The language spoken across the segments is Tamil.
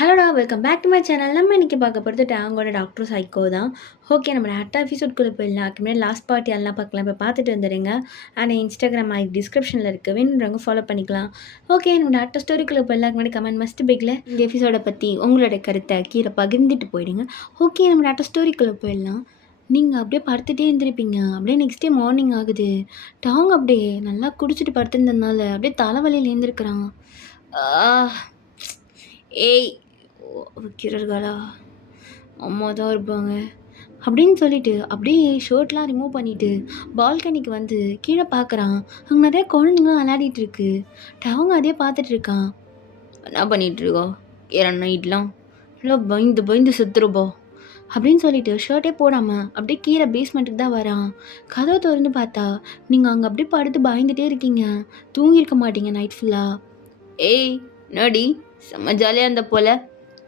ஹலோடா! Welcome back to my channel. நம்ம இன்னைக்கு பார்க்க போறது டேங்கோட டாக்டர் சைக்கோ தான். ஓகே, நம்ம அடுத்த எபிசோட்குள்ள போயிடலாம். அதுக்கு முன்னாடி லாஸ்ட் பார்ட் எல்லாம் பார்க்கலாம். இப்போ பார்த்துட்டு வந்துடுங்க. அண்ட் இன்ஸ்டாகிராம் ஐடி டிஸ்கிரிப்ஷனில் இருக்குது. வேணுன்றவங்க ஃபாலோ பண்ணிக்கலாம். ஓகே, நம்ம அடுத்த ஸ்டோரிக்குள்ளே போயிடலாம். முன்னாடி கமெண்ட் மஸ்ட் பிக்கில் இந்த எபிசோடை பற்றி உங்களோட கருத்தை கீழே பகிர்ந்துட்டு போயிடுங்க. ஓகே, நம்ம அடுத்த ஸ்டோரிக்குள்ளே போயிடலாம். நீங்கள் அப்படியே படுத்துகிட்டே இருந்திருப்பீங்க. அப்படியே நெக்ஸ்ட் டே மார்னிங் ஆகுது. டாங் அப்படியே நல்லா குடிச்சிட்டு படுத்துருந்ததுனால அப்படியே தலைவலியில் எழுந்திருக்கிறான். ஏய் வைக்கிறர்களா அம்மா தான் இருப்பாங்க அப்படின்னு சொல்லிட்டு அப்படியே ஷர்ட்லாம் ரிமூவ் பண்ணிவிட்டு பால்கனிக்கு வந்து கீழே பார்க்குறான். அங்கே நிறைய குழந்தைங்களாம் விளையாடிட்டு இருக்கு. அவங்க அதே பார்த்துட்டு இருக்கான். என்ன பண்ணிகிட்டு இருக்கோம் ஏன் நைட்லாம் நல்லா பயந்து பயந்து செத்துருப்போ அப்படின்னு சொல்லிட்டு ஷர்ட்டே போடாமல் அப்படியே கீழே பேஸ்மெண்ட்டுக்கு தான் வரான். கதவை திறந்து பார்த்தா நீங்கள் அங்கே அப்படியே படுத்து பயந்துகிட்டே இருக்கீங்க. தூங்கியிருக்க மாட்டீங்க நைட் ஃபுல்லாக. ஏய் நடி செம்ம ஜாலியாக இருந்த போல.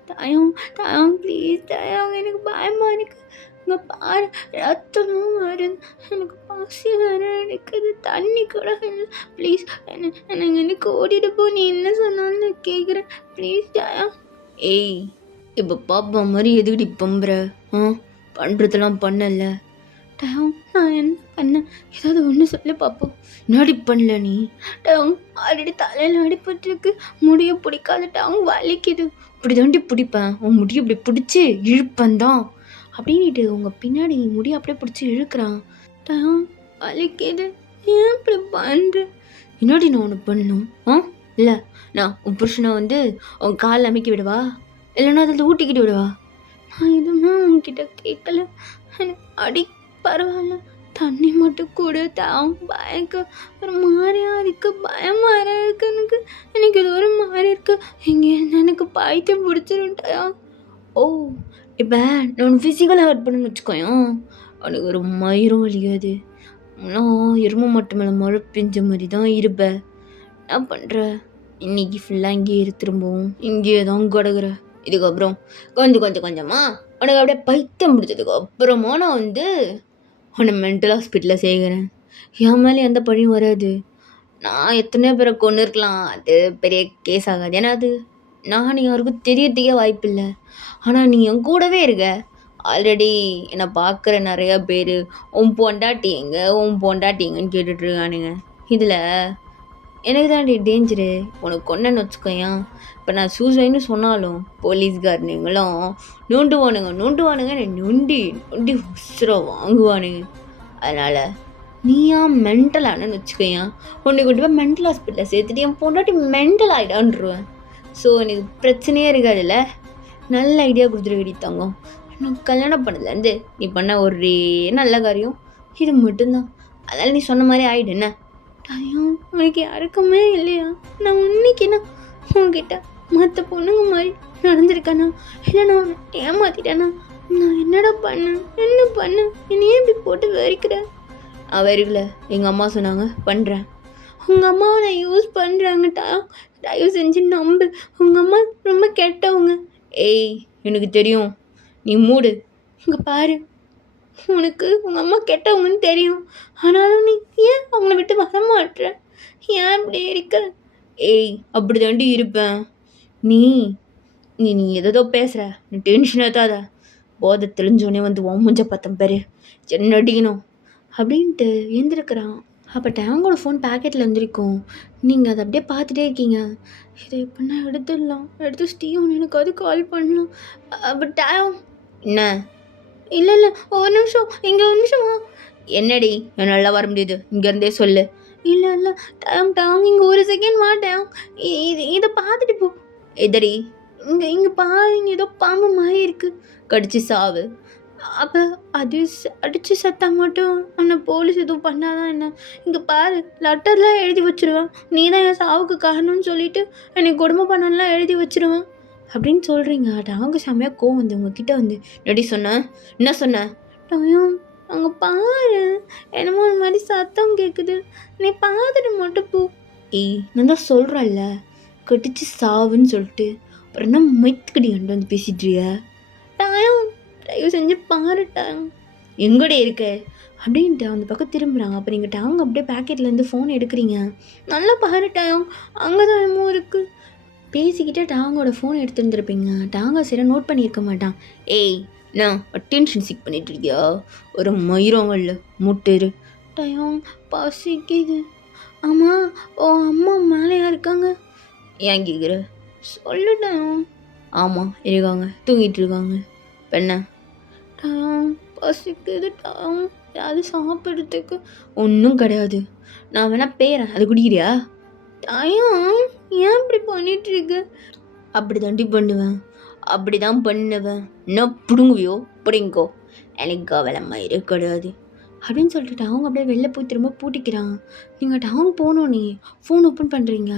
தயம் தயம் ப்ளீஸ் தயம், எனக்கு பயமாக இருக்கு. இங்கே பாரு ரத்தமும் வருது, எனக்கு பசி வர எடுக்குது, தண்ணி கூட இல்லை. ப்ளீஸ் எனக்கு எனக்கு ஓடிட்டு போ, நீ என்ன சொன்னாலும் நான் கேட்குறேன் ப்ளீஸ் தயம். ஏய் இப்போ பாப்பா மாதிரி எதுக்கிட்டு பம்புற? பண்ணுறதெல்லாம் பண்ணல. டேம் நான் என்ன பண்ணேன்? ஏதாவது ஒன்று சொல்லி பார்ப்போம். என்னடி பண்ணல நீ? டேம் ஆல்ரெடி தலையில் அடிபட்டுருக்கு, முடிய பிடிக்காத டேம் வலிக்குது. இப்படி தாண்டி பிடிப்பேன், உன் முடியை இப்படி பிடிச்சி இழுப்பேன் தான் அப்படின்ட்டு உங்கள் பின்னாடி முடியை அப்படியே பிடிச்சி இழுக்கிறான். டேம் வலிக்குது, ஏன் இப்படி பண்ணுற? என்னடி நான் ஒன்று பண்ணணும்? இல்லை நான் உன் புருஷனை வந்து உன் காலில் அமைக்கி விடுவா, இல்லைன்னா அதில் ஊட்டிக்கிட்டு விடுவா? நான் எதுவுமே உன்கிட்ட கேட்கல. எனக்கு அடி பரவாயில்ல, தண்ணி மட்டும் கூட தான். பயக்க ஒரு மாதிரியா இருக்கு, பயமாக இருக்கு எனக்கு இது ஒரு மாதிரி இருக்கு. இங்கே எனக்கு பைத்தியம் பிடிச்சிருட்டாயா? ஓ இப்போ நான் ஃபிசிக்கலாக ஹர்ட் பண்ணுன்னு வச்சுக்கோயேன், அவனுக்கு ஒரு மயிரும் வலிக்காது. ஆனால் எருமை மட்டும் மேலே மழை பெஞ்ச மாதிரி தான் இருப்பேன். என்ன பண்ணுற? இன்னைக்கு ஃபுல்லாக இங்கேயே திரும்பவும் இங்கேயே தான் கிடக்குற. இதுக்கப்புறம் கொஞ்சமாக உனக்கு அப்படியே பைத்தியம் பிடிச்சதுக்கு அப்புறமா நான் வந்து உன்னை மென்டல் ஹாஸ்பிட்டலில் சேர்க்குறேன். என் மேலே எந்த பழியும் வராது. நான் எத்தனையோ பேரை கொண்டு இருக்கலாம், அது பெரிய கேஸ் ஆகாது. ஏன்னா அது நான் யாருக்கும் தெரியறதுக்கே வாய்ப்பு இல்லை. ஆனால் நீ என் கூடவே இருக்க. ஆல்ரெடி என்னை பார்க்குற நிறையா பேர் உன் பொண்டாட்டிங்கன்னு கேட்டுட்ருக்கானுங்க. இதில் எனக்கு தான் டேஞ்சரு. உனக்கு கொண்டேன்னு வச்சுக்கோயேன், இப்போ நான் சூசைன்னு சொன்னாலும் போலீஸ்காரனுங்களும் நோண்டுவானுங்க நொண்டி உசுரை வாங்குவானுங்க. அதனால் நீயா மென்டல் ஆனன்னு வச்சுக்கோயேன், உன்னை கொண்டு போய் மென்டல் ஹாஸ்பிட்டலில் சேர்த்துட்டு என் பொண்டாட்டி மென்டல் ஆகிடான்ருவேன். ஸோ எனக்கு பிரச்சனையே இருக்காதுல்ல. நல்ல ஐடியா கொடுத்துருக்கடி தங்கம். எனக்கு கல்யாணம் பண்ணதுலேருந்து நீ பண்ண ஒரே நல்ல காரியம் இது மட்டும்தான். அதனால் நீ சொன்ன மாதிரி ஆகிடு. என்ன டயம் உனக்கு யாருக்குமே இல்லையா? நான் இன்னைக்குன்னா உன்கிட்ட மற்ற பொண்ணுங்க மாதிரி நடந்திருக்கேனா? இல்லை நான் ஏமாத்திட்டேனா? நான் என்னடா பண்ணேன்? என்ன பண்ணேன்? என்னையே இப்படி போட்டு வெறிக்கிற? நான் வெறிக்கல, எங்கள் அம்மா சொன்னாங்க பண்ணுறேன். உங்கள் அம்மாவை நான் யூஸ் பண்ணுறாங்கட்டா, தயவு செஞ்சு நம்பு. உங்கள் அம்மா ரொம்ப கெட்டவங்க. ஏய் எனக்கு தெரியும், நீ மூடு. இங்கே பாரு, உனக்கு உங்கள் அம்மா கெட்டவங்கன்னு தெரியும், ஆனாலும் நீ ஏன் அவங்கள விட்டு வர மாட்டுற? ஏன் இப்படி இருக்க? ஏய் அப்படி தாண்டி இருப்பேன். நீ நீ நீ எதோ பேசுகிற, நீ டென்ஷன் ஏத்தாத. போதை தெளிஞ்சோடனே வந்து மூஞ்ச பார்த்தேன் பேர் என்ன அடிக்கணும் அப்படின்ட்டு எழுந்திருக்கிறான். அப்போ டேங்கோட ஃபோன் பேக்கெட்டில் வந்துருக்கும். நீங்கள் அதை அப்படியே பார்த்துட்டே இருக்கீங்க. இதை எப்படின்னா எடுத்துடலாம், எடுத்து ஸ்டீவன் எனக்கு அது கால் பண்ணலாம். அப்போ டேம் என்ன? இல்லை ஒரு நிமிஷம், இங்கே ஒரு நிமிஷமா. என்னடி நல்லா வர முடியுது, இங்கேருந்தே சொல்லு. இல்லை டாங் இங்கே ஒரு செகண்ட் மாட்டேன், இதை பார்த்துட்டு போ. எதடி? இங்கே பாரு, இங்கே ஏதோ பாம்பு மாதிரி இருக்குது, கடிச்சு சாவு. அப்போ அது அடித்து சத்தா மட்டும் அந்த போலீஸ் எதுவும் பண்ணாதான் என்ன? இங்கே பாரு, லெட்டர்லாம் எழுதி வச்சுருவேன், நீ தான் என் சாவுக்கு காரணம்னு சொல்லிவிட்டு எனக்கு கொடுமை பண்ணலாம் எழுதி வச்சுருவேன் அப்படின்னு சொல்கிறீங்க. டாங்க செம்மையாக கோவம் வந்து உங்ககிட்ட வந்து நடி சொன்னேன். என்ன சொன்னேன்? டயம் அங்கே பாரு, என்னமோ ஒரு மாதிரி சத்தம் கேட்குது, நீ பார்த்துட்டு மட்டும் போ. ஏய் நான் தான் சொல்கிறேன்ல, கட்டிச்சு சாவுன்னு சொல்லிட்டு அப்புறம் என்ன மைத்துக்கடி அண்டு வந்து பேசிட்றிய? டயம் தயவு செஞ்சு பாரு டாங், எங்கூட இருக்க அப்படின்ட்டு அந்த பக்கம் திரும்புகிறாங்க. அப்போ நீங்கள் டாங் அப்படியே பேக்கெட்லேருந்து ஃபோன் எடுக்கிறீங்க. நல்லா பாரு டாங், அங்கே தான் என்னமோ இருக்குது. பேசிக்கிட்டே டாங்கோட ஃபோன் எடுத்துருந்துருப்பீங்க. டாங்க சரியா நோட் பண்ணியிருக்க மாட்டான். ஏய் நான் அட்டென்ஷன் சீக் பண்ணிட்டு இருக்கியா? ஒரு மயிரங்கல்ல முட்டேரு. டயம் பசிக்குது. ஆமாம் உன் அம்மா மேலேயா இருக்காங்க? ஏன் கேட்குற? சொல்லு டயம். ஆமாம் இருக்காங்க, தூங்கிட்டு இருக்காங்க. பெண்ண டயம் பசிக்குது டயம், ஏதாவது சாப்பிட்றதுக்கு ஒன்றும் கிடையாது. நான் வேணா பேரேன், அது குடிக்கிறியா? டயம் ஏன் இப்படி பண்ணிட்டு இருக்கு? அப்படி தாண்டி பண்ணுவேன், அப்படி தான் பண்ணுவேன். என்ன பிடுங்குவியோ பிடிங்கோ, எனக்கு கவலைமாயிரு கிடையாது அப்படின்னு சொல்லிட்டு அவங்க அப்படியே வெளில போய் திரும்ப பூட்டிக்கிறான். நீங்கள் டவுன் போனோன்னே ஃபோன் ஓப்பன் பண்ணுறீங்க.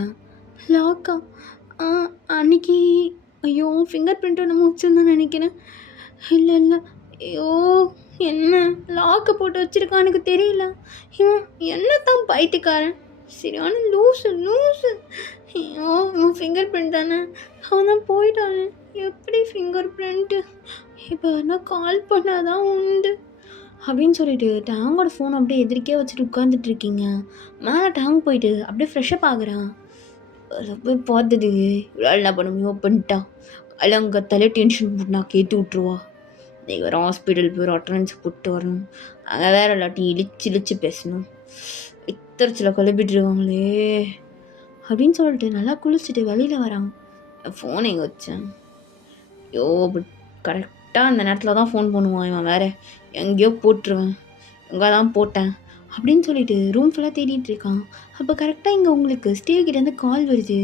லாக்கா? அன்னைக்கு ஐயோ ஃபிங்கர் பிரிண்ட்டை நம்ம வச்சுருந்தோன்னு நினைக்கிறேன். இல்லை இல்லை, ஐயோ என்ன லாக்கை போட்டு வச்சுருக்கான் எனக்கு தெரியல. இவன் என்ன தான் பைத்தியக்காரன், சரியான லூஸு லூஸு. ஐயோ இவன் ஃபிங்கர் பிரிண்ட் தானே, அவன் தான் போயிட்டானே. எப்படி ஃபிங்கர் பிரிண்ட்டு? இப்போ நான் கால் பண்ணாதான் உண்டு அப்படின்னு சொல்லிட்டு டேங்கோட ஃபோன் அப்படியே எதிர்க்கே வச்சுட்டு உட்காந்துட்டு இருக்கீங்க. மேலே டேங் போயிட்டு அப்படியே ஃப்ரெஷ்ஷப் ஆகுறான். அதை போய் பார்த்தது இவ்வளோ என்ன பண்ணுவியோ பண்ணிட்டான். அலங்கத்தாலே டென்ஷன் போட்டு நான் கேட்டு விட்ருவா. நீங்கள் வேறு ஹாஸ்பிட்டல் போய் ஒரு அட்டனன்ஸ் போட்டு வரணும், அங்கே வேறு இல்லாட்டி இழிச்சு இழிச்சு பேசணும், இத்தரச்சில் கிளப்பிட்டுருவாங்களே அப்படின்னு சொல்லிட்டு நல்லா குளிச்சுட்டு வெளியில் வரான். என் ஃபோனை எங்கே வச்சேன்? ஐயோ கரெக்டாக அந்த நேரத்தில் தான் ஃபோன் பண்ணுவான் இவன் வேறு. எங்கேயோ போட்டுருவேன், எங்கே தான் போட்டேன் அப்படின்னு சொல்லிட்டு ரூம் ஃபுல்லாக தேடிட்டு இருக்கான். அப்போ கரெக்டாக இங்கே உங்களுக்கு ஸ்டீவ் கிட்டேருந்து கால் வருது.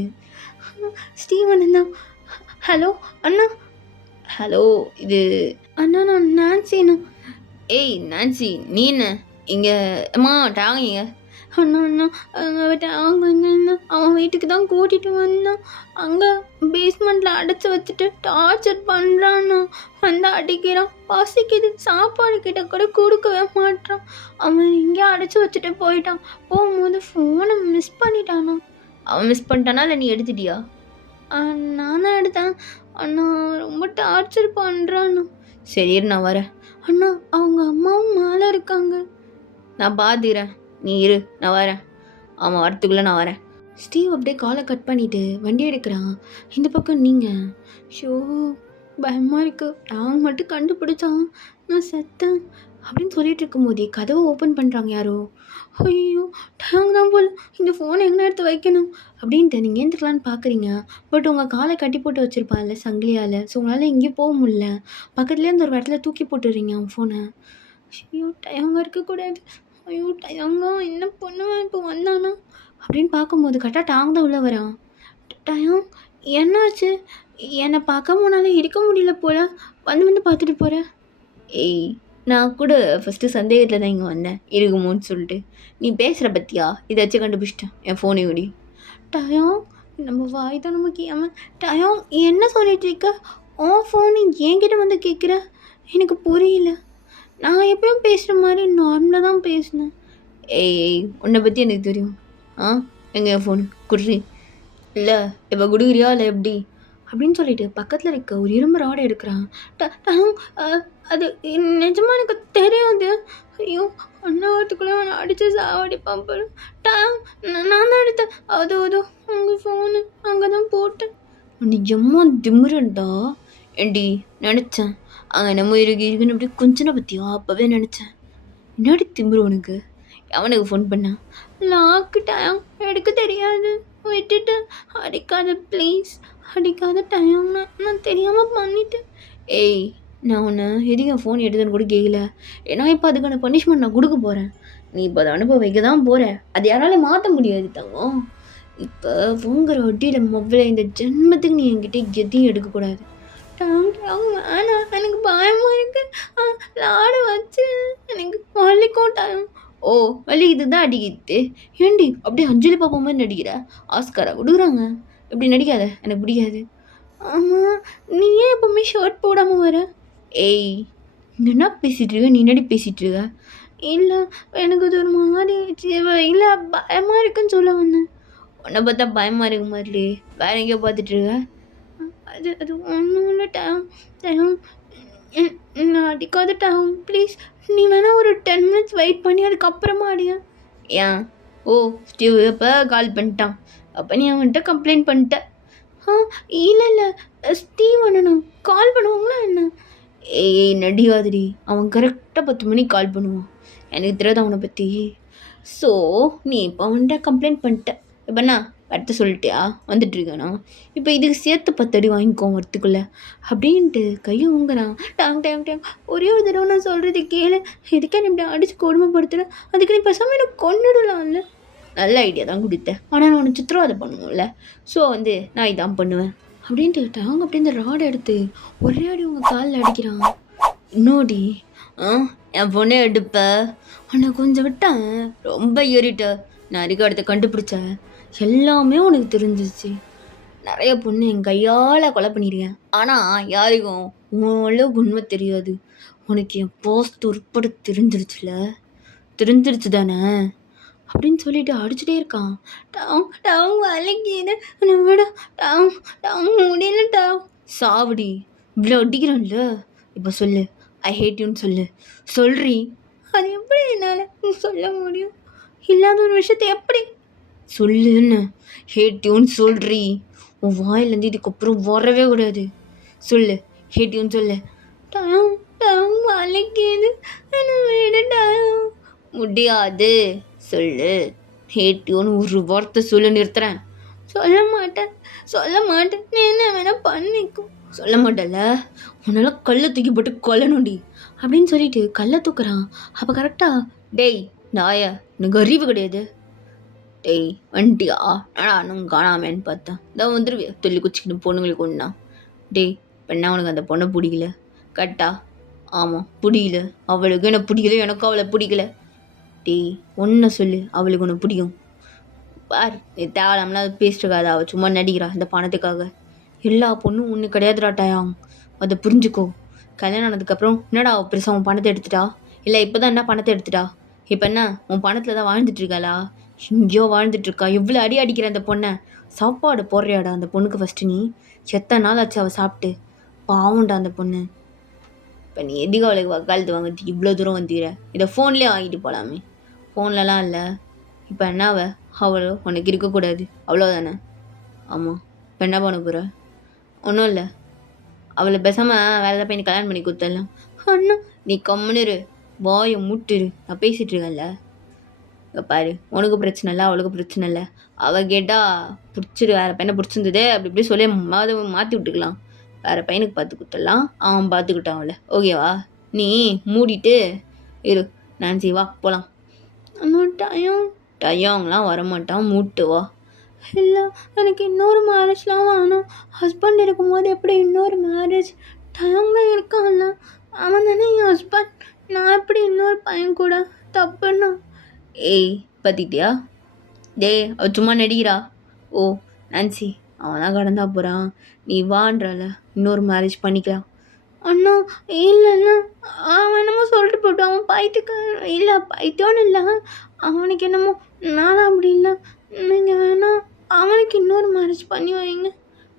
ஸ்டீவ் அண்ணா. ஹலோ அண்ணா. ஹலோ இது அண்ணா நான் நான்சி அண்ணா. ஏய் நான்சி நீ என்ன இங்கே? அம்மா டாங்க. அண்ணா அண்ணா அவங்க என்னண்ணா அவன் வீட்டுக்கு தான் கூட்டிகிட்டு வந்தான். அங்கே பேஸ்மெண்ட்டில் அடைச்சி வச்சுட்டு டார்ச்சர் பண்ணுறான்னா, வந்து அடிக்கிறான். பசிக்குது, சாப்பாடு கிட்ட கூட கொடுக்கவே மாட்டான். அவன் எங்கேயோ அடைச்சி வச்சுட்டு போயிட்டான். போகும்போது ஃபோனை மிஸ் பண்ணிட்டானா? அவன் மிஸ் பண்ணிட்டானா இல்லை நீ எடுத்துட்டியா? நான் தான் எடுத்தேன். அண்ணா ரொம்ப டார்ச்சர் பண்ணுறாண்ணா. சரி நான் வரேன். அண்ணா அவங்க அம்மாவும் மேலே இருக்காங்க. நான் பார்த்துக்கிறேன், நீ இரு, நான் வரேன். ஆமாம் வரத்துக்குள்ளே நான் வரேன். ஸ்டீவ் அப்படியே காலை கட் பண்ணிவிட்டு வண்டி எடுக்கிறான். இந்த பக்கம் நீங்கள் ஷோ பயமாக இருக்கு, நான் மட்டும் கண்டுபிடிச்சான் நான் செத்தேன் அப்படின்னு சொல்லிட்டு இருக்கும்போதே கதவை ஓப்பன் பண்ணுறாங்க யாரோ. ஐயோ டேங் தான் போல், இந்த ஃபோனை எங்கே எடுத்து வைக்கணும் அப்படின்ட்டு நீங்கள் ஏந்துக்கலான்னு பார்க்குறீங்க. பட் உங்கள் காலை கட்டி போட்டு வச்சுருப்பான்ல சங்கிலியால். ஸோ உங்களால் எங்கேயும் போக முடியல. பக்கத்துலேயே அந்த ஒரு இடத்துல தூக்கி போட்டுடுறீங்க அவன் ஃபோனை. ஐயோ டயங்க இருக்கக்கூடாது, ஐயோ டயங்க என்ன பண்ணுவேன் இப்போ வந்தானா அப்படின்னு பார்க்கும்போது கரெக்டாக டாங் தான் உள்ளே வரான். டயம் என்னாச்சு? என்னை பார்க்க போனாலும் இருக்க முடியல போல், வந்து பார்த்துட்டு போகிறேன். ஏய் நான் கூட ஃபஸ்ட்டு சந்தேகத்தில் தான் இங்கே வந்தேன் இருக்குமோன்னு சொல்லிட்டு. நீ பேசுகிற பற்றியா இதை வச்சு கண்டுபிடிச்சிட்டேன் என் ஃபோனை ஓடி. டயம் நம்ம வாய் தான் நமக்கு ஏன் டயம் என்ன சொல்லிட்டு இருக்க? உன் ஃபோனு என்கிட்ட வந்து கேட்குற, எனக்கு புரியல. நான் எப்பயும் பேசுகிற மாதிரி நார்மலாக தான் பேசினேன். ஏய் உன்னை பற்றி எனக்கு தெரியும். எங்கே என் ஃபோனு குடுறி? இல்லை இப்போ குடுக்குறியா இல்லை எப்படி அப்படின்னு சொல்லிட்டு பக்கத்தில் இருக்க ஒரு இரும்பு ராடை எடுக்கிறான். அது நிஜமாக எனக்கு தெரியாது. ஐயோ அண்ணாவத்துக்குள்ளே அவனை அடித்து சாவடிப்பான் போல. நான் தான் எடுத்தேன். அதோ உங்கள் ஃபோனு அங்கே தான் போட்டேன். நிஜமாக திமுறண்டா ஏண்டி? நினச்சேன் அங்கே நம்ம இருக்குன்னு அப்படி கொஞ்சம் பற்றியா அப்போவே நினச்சேன். என்னடி திமுரு உனக்கு? அவனுக்கு ஃபோன் பண்ணேன். லாக்கு டைம் எடுக்க தெரியாது, விட்டுட்டு. அடிக்காத ப்ளீஸ், அடிக்காத டைம், நான் தெரியாமல் பண்ணிட்டேன். ஏய் நான் உன்னை எதுக்கு என் ஃபோன் எடுத்துன்னு கூட கேட்கல. ஏன்னா இப்போ அதுக்கான பனிஷ்மெண்ட் நான் கொடுக்க போகிறேன். நீ இப்போ அதை அனுப்ப வைக்க தான் போகிற. அது யாராலையும் மாற்ற முடியாது தங்கம். இப்போ உங்கிற வட்டியில் மொபைலை இந்த ஜென்மத்துக்கு நீ என்கிட்ட எதையும் எடுக்கக்கூடாது. வேணாம், எனக்கு பயமாக இருக்கு. லாட வச்சு எனக்கு வலிக்கும் டைம். ஓ வலிக்குது தான் அடிக்கிட்டு. ஏண்டி அப்படியே அஞ்சலி பாப்பா மாதிரி நடிக்கிற? ஆஸ்காரா கொடுக்குறாங்க, இப்படி நடிக்காத, எனக்கு பிடிக்காது. ஆமாம் நீ ஏன் எப்போவுமே ஷர்ட் போடாமல் வர? ஏய் என்ன பேசிகிட்டு இருக்க? நீ என்னடி பேசிகிட்டு இருக்க? இல்லை எனக்கு அது ஒரு மாதிரி இல்லை பயமாக இருக்குன்னு சொல்ல வந்தேன். உன்னை பார்த்தா பயமாக இருக்க மாதிரி வேற எங்கேயோ பார்த்துட்டு இருக்க? அது ஒன்றும் இல்லை டைம் நான் அடிக்காத டைம் ப்ளீஸ். நீ வேணால் ஒரு 10 minutes வெயிட் பண்ணி அதுக்கப்புறமா அடியா. ஏன்? ஓ ஸ்டீவ் அப்போ கால் பண்ணிட்டான், அப்போ நீ அவன்கிட்ட கம்ப்ளைண்ட் பண்ணிட்ட. ஆ இல்ல, இல்ல. ஸ்டீவ் அண்ணனும் கால் பண்ணுவாங்களா என்ன? ஏய் நடிகாதடி. அவன் கரெக்ட்டா 10 மணிக்கு கால் பண்ணுவான். எனக்கு தெரியாதா அவன பத்தி? ஸோ, நீ இப்போ அவன்ட்ட கம்ப்ளைண்ட் பண்ணிட்ட. இப்ப என்ன? வரட்ட சொல்லிட்டியா? வந்துட்டுருக்கானா? இப்ப இதுக்கு சேர்த்து 10 அடி வாங்கிக்கோ வரத்துக்குள்ள. அப்படின்ட்டு கைய ஓங்குறான். Tang Tang Tang. ஒரே ஒரு தடவ நான் சொல்றத கேளு. எதுக்கு என்ன இப்படி அடிச்சு கொடுமைப்படுத்துற? அதுக்கு நீ பேசாம என்ன கொன்னுடலாம்ல. நல்ல ஐடியா தான் குடுத்த. ஆனா நான் உன்ன சித்திரவதை பண்ணுவேன்ல. ஸோ வந்து நான் இதான் பண்ணுவேன். அப்படின்ட்டு டாங் அப்படியே இந்த ராட் எடுத்து ஒரே அடி உங்க கால்ல அடிக்கிறான். என்னடி? என் பொண்ணை எடுப்ப? உன்னை கொஞ்சம் விட்டேன். ரொம்ப ஏறிட்ட. நான் இருக்க கண்டுபிடிச்சேன். எல்லாமே உனக்கு தெரிஞ்சிச்சு. நிறைய பொண்ணு என் கையால் கொலை பண்ணியிருக்கேன். ஆனால் யாருக்கும் உன் உண்மை தெரியாது. உனக்கு என் போஸ்ட் உட்பட தெரிஞ்சிருச்சுல. தெரிஞ்சிருச்சு தானே? அப்படின்னு சொல்லிட்டு அடிச்சுட்டே இருக்கான். டாங் டாங் வலிக்குது விட. டாங் டாங் முடியல டாங். சாவடி. இவ்வளோ அடிக்கிறான்ல. இப்போ சொல்லு. ஐ ஹேட் யூன்னு சொல்லு. சொல்றி. அது எப்படி என்னால் சொல்ல முடியும்? இல்லாத ஒரு விஷயத்தை எப்படி சொல்லுன்னு? ஹேட் யூன்னு சொல்றி. உன் வாயிலேருந்து இதுக்கப்புறம் வரவே கூடாது. சொல்லு. ஹேட் யூன்னு சொல்லு. டாங் டாங் வலிக்குது விட டாங். முடியாது. சொல்லு. ஹேட் யூன்னு ஒரு வார்த்தை சொல்லு, நிறுத்துறேன். சொல்ல மாட்டேன். சொல்ல மாட்டேன். நீ என்ன வேணா பண்ணிக்கோ. சொல்ல மாட்டேல்ல? உன்னால கல்லை தூக்கி போட்டு கொல்லணும்டி அப்படின்னு சொல்லிட்டு கல்லை தூக்குறான். அப்போ கரெக்டாக டேய் நாய எனக்கு அறிவு கிடையாது. டேய் வண்டியா நானும் காணாமேன்னு பார்த்தேன். இதான் வந்துருவே சொல்லி குச்சிக்கிட்டு பொண்ணுங்களுக்கு ஒன்றா. டேய் பெண்ணா உனக்கு அந்த பொண்ணை பிடிக்கல கரெக்டா? ஆமாம் பிடிக்கல. அவளுக்கு என்ன பிடிக்கல, எனக்கும் அவளை பிடிக்கல. டேய் ஒன்றை சொல்லு, அவளுக்கு ஒன்று பிடிக்கும் பார். நீ தேவையில்லாமலாம் அது பேசிட்டுருக்காத. அவள் சும்மா நடிக்கிறா இந்த பணத்துக்காக. எல்லா பொண்ணும் ஒன்று கிடையாதுடா டயாங். அதை புரிஞ்சுக்கோ. கல்யாணம் ஆனதுக்கப்புறம் என்னடா அவள் பெருசாக உன் பணத்தை எடுத்துட்டா? இல்லை இப்போ தான் என்ன பணத்தை எடுத்துட்டா? இப்போ என்ன உன் பணத்தில் தான் வாழ்ந்துட்டுருக்காளா? எங்கேயோ வாழ்ந்துட்டுருக்கா. எவ்வளோ அடி அடிக்கிற அந்த பொண்ணை. சாப்பாடு போடுறியாடா அந்த பொண்ணுக்கு ஃபஸ்ட்டு நீ? எத்தனை நாள் ஆச்சு அவள் சாப்பிட்டு? பாவம்டா அந்த பொண்ணு. இப்போ நீ எதுக்கு அவளுக்கு வக்காலத்து வாங்கிறதுக்கு இவ்வளோ தூரம் வந்துக்கிற? இதை ஃபோன்லேயே வாங்கிட்டு போகலாமே. ஃபோன்லலாம் இல்லை. இப்போ என்ன அவள் உனக்கு இருக்கக்கூடாது அவ்வளோதானே? ஆமாம். இப்போ என்ன பண்ண போகிற? ஒன்றும் இல்லை. அவளை பேசாமல் வேலை பையனை கல்யாணம் பண்ணி கொடுத்துடலாம். அண்ணா நீ கம்முன்னு வாயை மூட்டுரு. நான் பேசிகிட்டு இருக்கேன்ல. இங்கே பாரு, உனக்கு பிரச்சனை இல்லை, அவளுக்கு பிரச்சனை இல்லை. அவள் கேட்டால் பிடிச்சிரு வேறு பையனை பிடிச்சிருந்ததே அப்படி இப்படி சொல்லி மாற்றி விட்டுக்கலாம். வேறு பையனுக்கு பார்த்து கொடுத்துடலாம். அவன் பார்த்துக்கிட்டான் அவளை. ஓகேவா? நீ மூடிட்டு இரு. நான்சி வா போகலாம். இன்னும் டயம்லாம் வரமாட்டான். மூட்டு வா. இல்லை எனக்கு இன்னொரு மேரேஜ்லாம் வேணும். ஹஸ்பண்ட் இருக்கும்போது எப்படி இன்னொரு மேரேஜ்? டயங்க இருக்கான்ல, அவன் தானே என் ஹஸ்பண்ட். நான் எப்படி இன்னொரு பையன் கூட? தப்புண்ணா. ஏய் பார்த்திட்டியா? டேய் அவள் சும்மா நடிக்கிறா. ஓ நான்சி அவன் தான் கடந்தா போகிறான். நீ வான்றல இன்னொரு மேரேஜ் பண்ணிக்கலாம். அண்ணா இல்லைண்ணா அவன் என்னமோ சொல்லிட்டு போட்டு அவன் பைத்தியக்காரன். இல்லை பைத்தியம்னு இல்லை, அவனுக்கு என்னமோ. நானும் அப்படி இல்லை. நீங்கள் வேணா அவனுக்கு இன்னொரு மேரேஜ் பண்ணி வைங்க.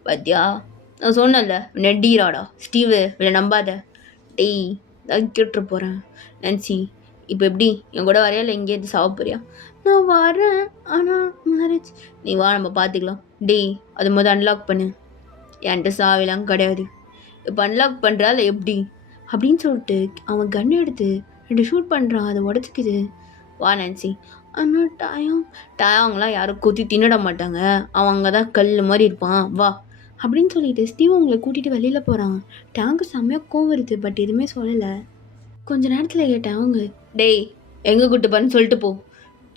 பாத்தியா நான் சொன்னல நெட்டிராடா ஸ்டீவு. இவளை நம்பாத. டேய் தான் கேட்டுரு போகிறேன். நான்சி இப்போ எப்படி என் கூட வரையா இல்லை எங்கேயாவது சாவ போறியா? நான் வரேன். ஆனால் மேரேஜ் நீ வா நம்ம பார்த்துக்கலாம். டேய் அது முதல் அன்லாக் பண்ணு. என்கிட்ட சாவிலாம் கிடையாது. இப்போ அன்லாக் பண்ணுறால எப்படி அப்படின்னு சொல்லிட்டு அவன் கன் எடுத்து 2 ஷூட் பண்ணுறான். அதை உடச்சிக்குது. வா நான்சி. ஆனால் டயாங்லாம் யாரும் கொத்தி தின்னிட மாட்டாங்க. அவன் அங்கே தான் கல் மாதிரி இருப்பான். வா அப்படின்னு சொல்லிட்டு ஸ்டீவ் அவங்களை கூட்டிகிட்டு வெளியில் போகிறான். டேங்கு செம்மையாக கோவம் வருது. பட் எதுவுமே சொல்லலை. கொஞ்ச நேரத்தில் கேட்டேன் அவங்க. டேய் எங்கே கூட்டு போறேன்னு சொல்லிட்டு போ.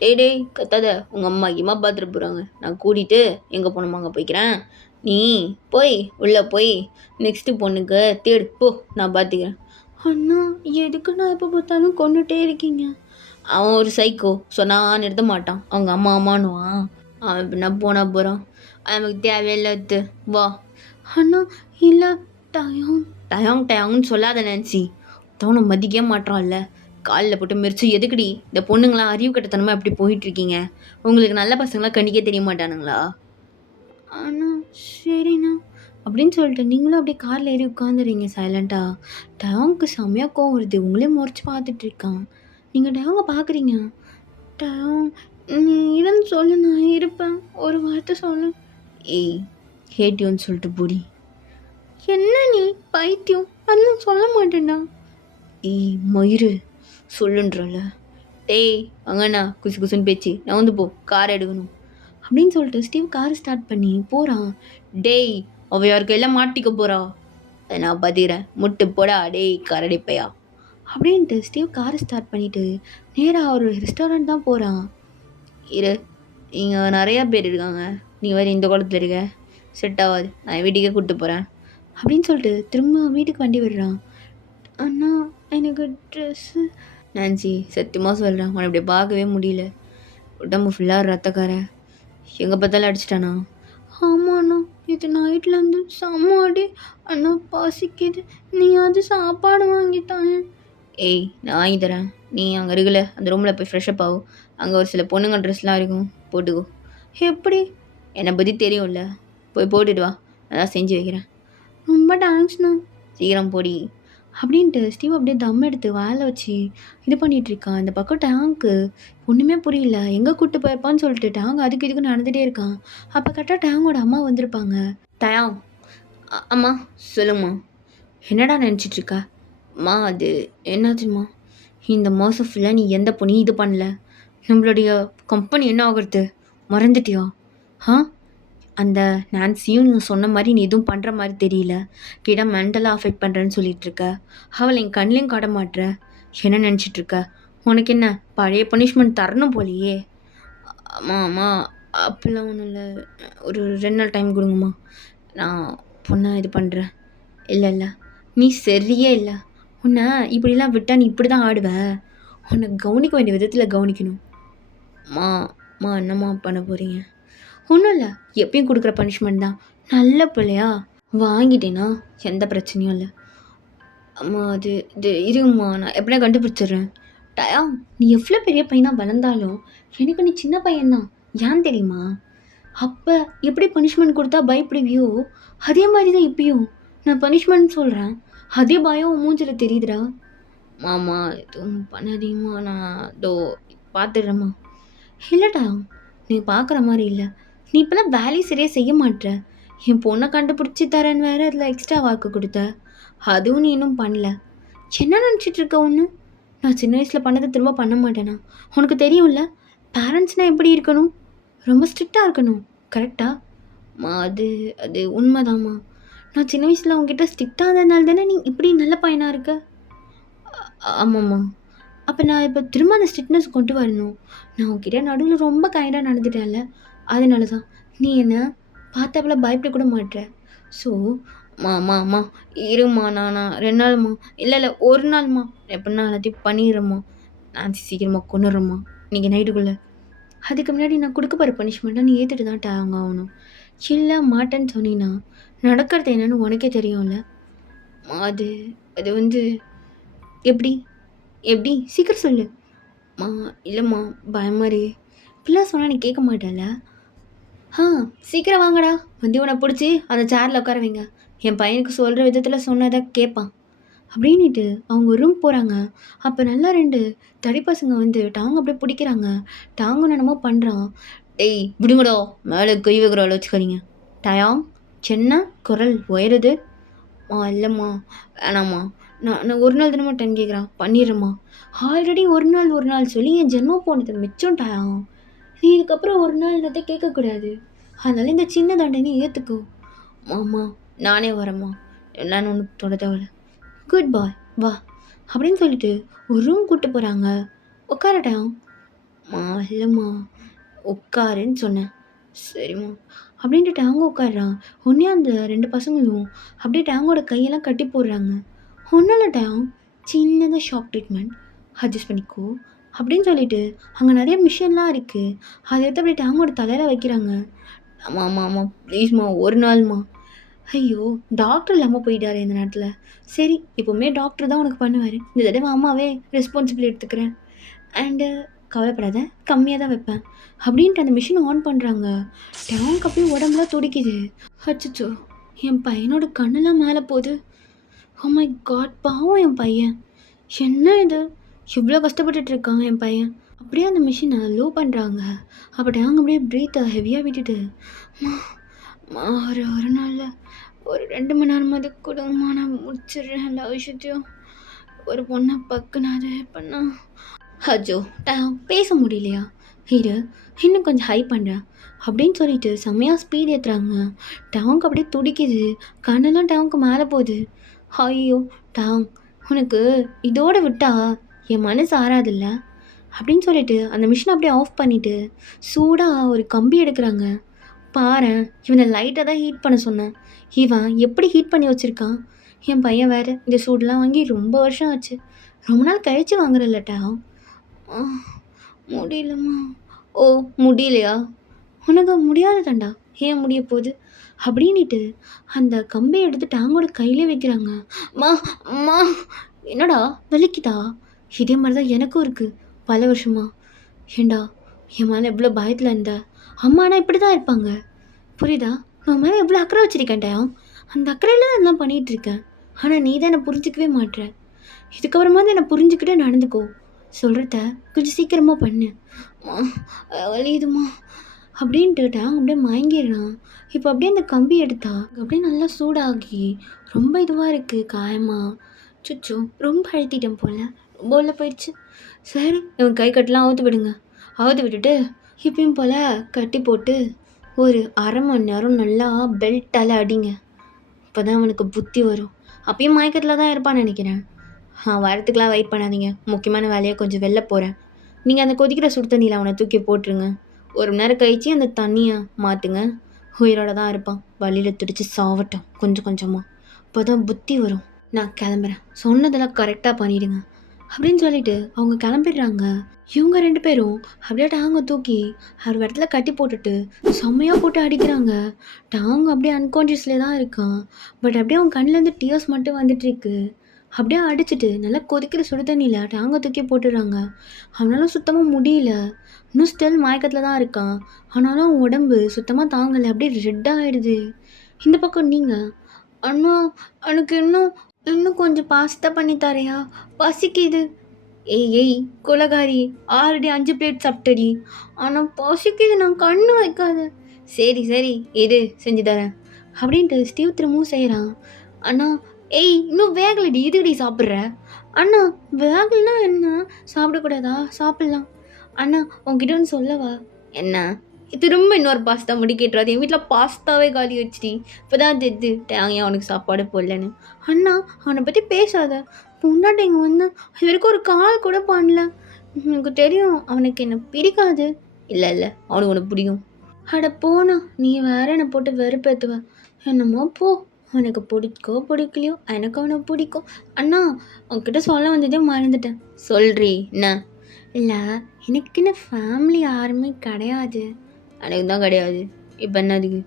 டேய் கத்தாத. உங்கள் அம்மா இம்மா பார்த்துட்டு போகிறாங்க. நான் கூட்டிகிட்டு எங்கே போகணுமா அங்கே போய்க்கிறேன். நீ போய் உள்ளே போய் நெக்ஸ்ட்டு பொண்ணுக்கு தேடு போ. நான் பார்த்துக்கிறேன். அண்ணா எதுக்கு நான் எப்போ பார்த்தாலும் கொண்டுட்டே இருக்கீங்க? அவன் ஒரு சைக்கோ. சொன்னால் நிறுத்த மாட்டான். அவங்க அம்மா அம்மானுவான். அவன் இப்படின்னா போனால் போகிறான். நமக்கு தேவையில்லாது. வா. அண்ணா இல்லை டயாங்னு சொல்லாத நான்சி. தவணை மதிக்கவே மாட்டான்ல. காலில் போட்டு மெரிச்சு எதுக்குடி? இந்த பொண்ணுங்களாம் அறிவு கட்டத்தனமாக எப்படி போயிட்டுருக்கீங்க? உங்களுக்கு நல்ல பசங்களாம் கண்டிக்க தெரிய மாட்டானுங்களா? அண்ணா சரிண்ணா அப்படின்னு சொல்லிட்டு நீங்களும் அப்படியே காரில் ஏறி உட்காந்துறீங்க சைலண்ட்டாக. டயாங்க்கு செம்மையாக கோவம் வருது. உங்களே முறைச்சி பார்த்துட்டு இருக்கான். நீங்கள் டயாங்க பார்க்குறீங்க. டயாங் நீ இல்லைன்னு சொல்லு, நான் இருப்பேன். ஒரு வார்த்தை சொல்லு. ஏய் ஹேட் சொல்லிட்டு போடி. என்ன நீ பைத்தியம், அதெல்லாம் சொல்ல மாட்டேன்டா. ஏய் மயிறு சொல்லுன்றல. டேய் அங்கண்ணா குசு குசுன்னு பேச்சு, நான் வந்து போ, கார் எடுக்கணும் அப்படின்னு சொல்லிட்டு ஸ்டீவ் கார் ஸ்டார்ட் பண்ணி போகிறான். டேய் அவ யார் கையில் மாட்டிக்க போகிறா, அதை நான் பதிகிறேன், முட்டு போடா டேய் கரடிப்பையா அப்படின்ட்டு ஸ்டீவ் காரை ஸ்டார்ட் பண்ணிவிட்டு நேராக ஒரு ரெஸ்டாரண்ட் தான் போகிறான். இரு, இங்கே நிறையா பேர் இருக்காங்க, நீ வேறு இந்த குளத்தில் இருக்க, செட் ஆகாது, நான் என் வீட்டுக்கே கூப்பிட்டு போகிறேன் அப்படின்னு சொல்லிட்டு திரும்ப வீட்டுக்கு வண்டி விடுறான். அண்ணா எனக்கு ட்ரெஸ்ஸு. நான்சி சத்தியமாக சொல்கிறேன், உன்னை இப்படி பார்க்கவே முடியல, உடம்பு ஃபுல்லாக ரத்தக்கார, எங்கே பார்த்தாலும் அடிச்சிட்டானா? ஆமாண்ணா, இது நைட்லேருந்து செம்மாடி அண்ணா, பசிக்குது, நீ அது சாப்பாடு வாங்கித்தாங்க. ஏய் நான் வாங்கி தரேன், நீ அங்கே இருக்கல அந்த ரூமில் போய் ஃப்ரெஷ்அப் ஆகும், அங்கே ஒரு சில பொண்ணுங்க ட்ரெஸ்லாம் இருக்கும், போட்டுக்கோ. எப்படி? என்னை பற்றி தெரியும்ல, போய் போட்டுட்டு வா, நான் செஞ்சு வைக்கிறேன். ரொம்ப தேங்க்ஸ்ண்ணா. சீக்கிரம் போடி அப்படின்ட்டு ஸ்டீவ் அப்படியே தம் எடுத்து வேலை வச்சு இது பண்ணிகிட்ருக்கான். இந்த பக்கம் டேங்க்கு ஒன்றுமே புரியல, எங்கே கூப்பிட்டு போயிருப்பான்னு சொல்லிட்டு டேங்க் அதுக்கு இதுக்கு நடந்துகிட்டே இருக்கான். அப்போ கரெக்டாக டேங்கோட அம்மா வந்திருப்பாங்க. டேங் அம்மா சொல்லுங்கம்மா. என்னடா நினச்சிட்ருக்கா? அம்மா அது என்னாச்சும்மா, இந்த மாதம் ஃபுல்லாக நீ எந்த பொண்ணையும் இது பண்ணல, நம்மளுடைய கம்பெனி என்ன ஆகுறது மறந்துட்டியா? அந்த நான்சியும் நீ சொன்ன மாதிரி நீ எதுவும் பண்ணுற மாதிரி தெரியல, கேட்டால் மென்டலாக அஃபெக்ட் பண்ணுறேன்னு சொல்லிகிட்ருக்க, அவளை என் கண்ணிலையும் காட்ட மாட்டுற, என்ன நினச்சிட்ருக்க? உனக்கு என்ன பழைய பனிஷ்மெண்ட் தரணும் போலையே? அம்மா அப்படிலாம் ஒன்றும் இல்லை, ஒரு 2 நாள் டைம் கொடுங்கம்மா, நான் பொண்ணை இது பண்ணுறேன். இல்லை நீ சரியே இல்லை, உன்னை இப்படிலாம் விட்டால் நீ இப்படி தான் ஆடுவ, உன்னை கவனிக்க வேண்டிய விதத்தில் கவனிக்கணும். அம்மா என்னம்மா பண்ண போகிறீங்க? ஒன்றும் இல்லை, எப்பயும் கொடுக்குற பனிஷ்மெண்ட் தான், நல்ல பிள்ளையா வாங்கிட்டேன்னா எந்த பிரச்சனையும் இல்லை. அம்மா அது இது இருங்கம்மா, நான் எப்படியா கண்டுபிடிச்சிட்றேன். டயா நீ எவ்வளோ பெரிய பையனாக வளர்ந்தாலும் எனக்கு நீ சின்ன பையன்தான், ஏன் தெரியுமா? அப்போ எப்படி பனிஷ்மெண்ட் கொடுத்தா பயப்படுவியோ அதே மாதிரி தான் இப்பயும் நான் பனிஷ்மெண்ட் சொல்கிறேன், அதே பயம் மூஞ்சில் தெரியுதுடா. மாமா எதுவும் பண்ணாதீங்கம்மா, நான் இதோ பார்த்துடுறேம்மா. இல்லைடா நீ பார்க்குற மாதிரி இல்லை, நீ இப்போலாம் வேலையை சரியாக செய்ய மாட்டேற, என் பொண்ணை கண்டுபிடிச்சி தரேன்னு வேறு அதில் எக்ஸ்ட்ரா வாக்கு கொடுத்த, அதுவும் நீ இன்னும் பண்ணல. என்ன நினச்சிட்ருக்க ஒன்று? நான் சின்ன வயசில் பண்ணதை திரும்ப பண்ண மாட்டேனா? உனக்கு தெரியும்ல பேரண்ட்ஸ்னால் எப்படி இருக்கணும், ரொம்ப ஸ்ட்ரிக்டாக இருக்கணும், கரெக்டாக? அது அது உண்மைதாம்மா, நான் சின்ன வயசில் உங்ககிட்ட ஸ்ட்ரிக்டாக இருந்ததுனால தானே நீ இப்படி நல்ல பையனாக இருக்க. ஆமாம்மா, அப்போ நான் இப்போ திரும்ப அந்த ஸ்ட்ரிக்ட்னஸ் கொண்டு வரணும், நான் உங்ககிட்ட நடுவில் ரொம்ப கைண்டாக நடந்துட்டேன்ல, அதனால தான் நீ என்ன பார்த்தாப்புல பயப்பட கூட மாட்டேற. ஸோ அம்மா இருமா, நான் 2 நாள்மா, இல்லை 1 நாள்மா, எப்படின்னா எல்லாத்தையும் பண்ணிடுறேம்மா, நான் சீக்கிரமாக கொண்டுடுறேம்மா இன்றைக்கி நைட்டுக்குள்ளே. அதுக்கு முன்னாடி நான் கொடுக்க போகிற பனிஷ்மெண்ட்டாக நீ ஏற்றுட்டு தான் டேங் ஆகணும். இல்லை மாட்டேன்னு சொன்னீங்கன்னா நடக்கிறது என்னன்னு உனக்கே தெரியும்ல. அது அது வந்து எப்படி எப்படி சீக்கிரம் சொல்லு. இல்லைம்மா பயமாரி, இப்படிலாம் சொன்னால் நீ கேட்க மாட்டேல. சீக்கிரம் வாங்கடா, வந்து உன்னை பிடிச்சி அந்த சேரில் உட்கார வைங்க, என் பையனுக்கு சொல்கிற விதத்தில் சொன்னதை கேட்பான் அப்படின்ட்டு அவங்க ரூம் போகிறாங்க. அப்போ நல்லா 2 தடி பசங்க வந்து டாங்க அப்படியே பிடிக்கிறாங்க. டாங்க என்னமோ பண்ணுறான். டேய் விடுங்கடா, மேலே கை வைக்கிற வச்சுக்கிறீங்க. டயாம் சின்ன குரல் உயருது. இல்லைம்மா வேணாம்மா, நான் 1 நாள் தினமும் டைம் கேட்குறான், பண்ணிடுறேம்மா. ஆல்ரெடி 1 நாள் சொல்லி என் ஜென்மம் போனது மிச்சம் டயாம், நீ இதுக்கப்புறம் 1 நாள்ன்றதை கேட்கக்கூடாது, அதனால இந்த சின்ன தண்டனையை ஏற்றுக்கோ. மாமா நானே வரேம்மா, எல்லான்னு ஒன்று தொட தேவையில்ல, குட் பாய் வா அப்படின்னு சொல்லிட்டு ஒரு ரூம் கூப்பிட்டு போகிறாங்க. உட்காரட்டாம். இல்லைம்மா உட்காருன்னு சொன்னேன். சரிம்மா அப்படின்ட்டு டேங்கோ உட்காடுறான். உடனே அந்த 2 பசங்களும் அப்படியே டேங்கோட கையெல்லாம் கட்டி போடுறாங்க. ஒன்றும் இல்லை டேங், சின்னதாக ஷாக் ட்ரீட்மெண்ட், அட்ஜஸ்ட் பண்ணிக்கோ அப்படின்னு சொல்லிட்டு அங்கே நிறைய மிஷின்லாம் இருக்குது, அதை எடுத்து அப்படியே டேங்கோட தலையில் வைக்கிறாங்க. ஆமாம் ப்ளீஸ்மா 1 நாள்மா. ஐயோ டாக்டர் இல்லாமல் போயிட்டாரு இந்த நேரத்தில். சரி இப்போவுமே டாக்டர் தான் உனக்கு பண்ணுவார், இந்த தடவை அம்மாவே ரெஸ்பான்சிபிலிட்டி எடுத்துக்கிறேன், அண்டு கவலைப்படாத கம்மியாக தான் வைப்பேன் அப்படின்ட்டு அந்த மிஷினை ஆன் பண்ணுறாங்க. டேங்க் அப்படியே உடம்புலாம் துடிக்குது. அச்சோ என் பையனோட கண்ணெல்லாம் மேலே போகுது. ஓ மை காட் பாவம் என் பையன், என்ன இது இவ்வளோ கஷ்டப்பட்டுட்ருக்கான் என் பையன். அப்படியே அந்த மிஷினை லோ பண்ணுறாங்க. அப்போ டேங்க் அப்படியே ப்ரீத்தை ஹெவியாக விட்டுட்டு ஒரு ஒரு நாளில் ஒரு 2 மணி நேரமாவது கொடுங்கம்மா, நான் முடிச்சிடுறேன் எல்லா விஷயத்தையும். ஒரு பொண்ணை பக்குனாது பண்ணா அச்சோ பேச முடியலையா? இரு, இன்னும் கொஞ்சம் ஹை பண்ணுறேன் அப்படின்னு சொல்லிட்டு செம்மையாக ஸ்பீட் ஏற்றுறாங்க. டவுனுக்கு அப்படியே துடிக்குது, கண்ணெல்லாம் டவுனுக்கு மேலே போகுது. ஐயோ டவுன், உனக்கு இதோட விட்டா என் மனசு ஆறாதில்ல அப்படின்னு சொல்லிட்டு அந்த மிஷினை அப்படியே ஆஃப் பண்ணிவிட்டு சூடாக ஒரு கம்பி எடுக்கிறாங்க. பாரேன், இவனை லைட்டாக தான் ஹீட் பண்ண சொன்னேன், இவன் எப்படி ஹீட் பண்ணி வச்சுருக்கான். என் பையன் வேறு இந்த சூடெலாம் வாங்கி ரொம்ப வருஷம் ஆச்சு, ரொம்ப நாள் கழித்து வாங்குறல்லட்டா. முடியலம்மா. ஓ, முடியலையா? உனக்கு முடியாது தாண்டா, ஏன் முடிய போகுது அப்படின்ட்டு அந்த கம்பியை எடுத்து டாங்கோட கையிலே வைக்கிறாங்க. மா அம்மா, என்னடா வலிக்குதா? இதே மாதிரி தான் எனக்கும் இருக்குது பல வருஷமா. ஏண்டா என் மேலே எவ்வளோ பயத்தில் இருந்த, அம்மானா இப்படி தான் இருப்பாங்க புரியுதா? நான் மேலே எவ்வளோ அக்கறை வச்சிருக்கேன்டா, அந்த அக்கறையில் தான் எல்லாம் பண்ணிகிட்ருக்கேன். ஆனால் நீ தான் என்னை புரிஞ்சிக்கவே மாட்ற. இதுக்கப்புறமா தான் என்னை புரிஞ்சுக்கிட்டே நடந்துக்கோ, சொல்கிறத கொஞ்சம் சீக்கிரமாக பண்ணு. வலியுதுமா அப்படின்ட்டுட்டா அப்படியே மயங்கிடுறான். இப்போ அப்படியே அந்த கம்பி எடுத்தா அப்படியே நல்லா சூடாகி ரொம்ப இதுவாக இருக்குது காயமா. சுச்சோ, ரொம்ப அழுத்திட்டேன் போல், ரொம்ப உள்ள போயிடுச்சு. சரி, இவன் கை கட்டலாம் அவுத்து விடுங்க. அவுத்து விட்டுட்டு இப்பயும் போல் கட்டி போட்டு ஒரு 1/2 மணி நேரம் நல்லா பெல்ட்டால் அடிங்க. இப்போ தான் அவனுக்கு புத்தி வரும். அப்பயும் மயக்கத்தில் தான் இருப்பான்னு நினைக்கிறேன். வரத்துக்கெலாம் வெயிட் பண்ணாதீங்க, முக்கியமான வேலையை கொஞ்சம் வெளில போகிறேன். நீங்கள் அந்த கொதிக்கிற சுடு தண்ணியில் அவனை தூக்கி போட்டுருங்க. 1 மணி நேரம் கழிச்சு அந்த தண்ணியை மாற்றுங்க. உயிரோட தான் இருப்பான், வழியில் துடிச்சு சாவட்டும் கொஞ்சம் கொஞ்சமாக, இப்போ தான் புத்தி வரும். நான் கிளம்புறேன், சொன்னதெல்லாம் கரெக்டாக பண்ணிவிடுங்க அப்படின்னு சொல்லிட்டு அவங்க கிளம்பிடுறாங்க. இவங்க 2 பேரும் அப்படியே டாங்கை தூக்கி அவர் இடத்துல கட்டி போட்டுட்டு செம்மையாக போட்டு அடிக்கிறாங்க. டாங் அப்படியே அன்கான்ஷியஸ்லேயே தான் இருக்கான். பட் அப்படியே அவன் கண்ணிலேருந்து டியர்ஸ் மட்டும் வந்துட்டுருக்கு. அப்படியே அடிச்சுட்டு நல்லா கொதிக்கிற சுடு தண்ணியில் டாங்கை தூக்கி போட்டுடுறாங்க. அவனால சுத்தமாக முடியல, இன்னும் ஸ்டில் மயக்கத்தில் தான் இருக்கான். ஆனாலும் அவன் உடம்பு சுத்தமாக தாங்கலை, அப்படியே ரெட்டாக ஆகிடுது. இந்த பக்கம் நீங்கள், அண்ணா எனக்கு இன்னும் இன்னும் கொஞ்சம் பாஸ்தா பண்ணி தரையா, பசிக்குது. ஏய் கொலகாரி, ஆல்ரெடி 5 பிளேட் சாப்பிட்டடி, ஆனால் பசிக்குது, நான் கண்ணு வைக்காத. சரி சரி எது செஞ்சு தரேன் அப்படின்ட்டு ஸ்டீவ் திரும்பவும் செய்கிறான். அண்ணா இன்னும் வேகலடி, இதுக்கடி சாப்பிட்ற? அண்ணா வேகலைன்னா என்ன, சாப்பிடக்கூடாதா? சாப்பிட்லாம். அண்ணா உங்ககிட்ட ஒன்று சொல்லவா? என்ன? திரும்ப இன்னொரு பாஸ்தா முடி கேட்டுறாது, என் வீட்டில் பாஸ்தாவே காலி வச்சுடி, இப்போ தான் தெரிஞ்சுட்டேன் ஏன் அவனுக்கு சாப்பாடு போடலன்னு. அண்ணா அவனை பற்றி பேசாத, பொண்டாட்டி இங்கே வந்து இது வரைக்கும் ஒரு கால் கூட பண்ணல. எனக்கு தெரியும் அவனுக்கு என்ன பிடிக்காது. இல்லை இல்லை, அவனுக்கு உனக்கு பிடிக்கும். அட போனா, நீ வேற என்னை போட்டு வெறுப்பேற்றுவ. என்னமோ போ, அவனுக்கு பிடிக்கோ பிடிக்கலையோ எனக்கு அவனை பிடிக்கும். அண்ணா உன்கிட்ட சொல்ல வந்ததே மறந்துட்டேன். சொல்றி என்ன? இல்லை, எனக்குன்னு ஃபேமிலி யாருமே கிடையாது. எனக்கு தான் கிடையாது, இப்போ என்னதுக்கு?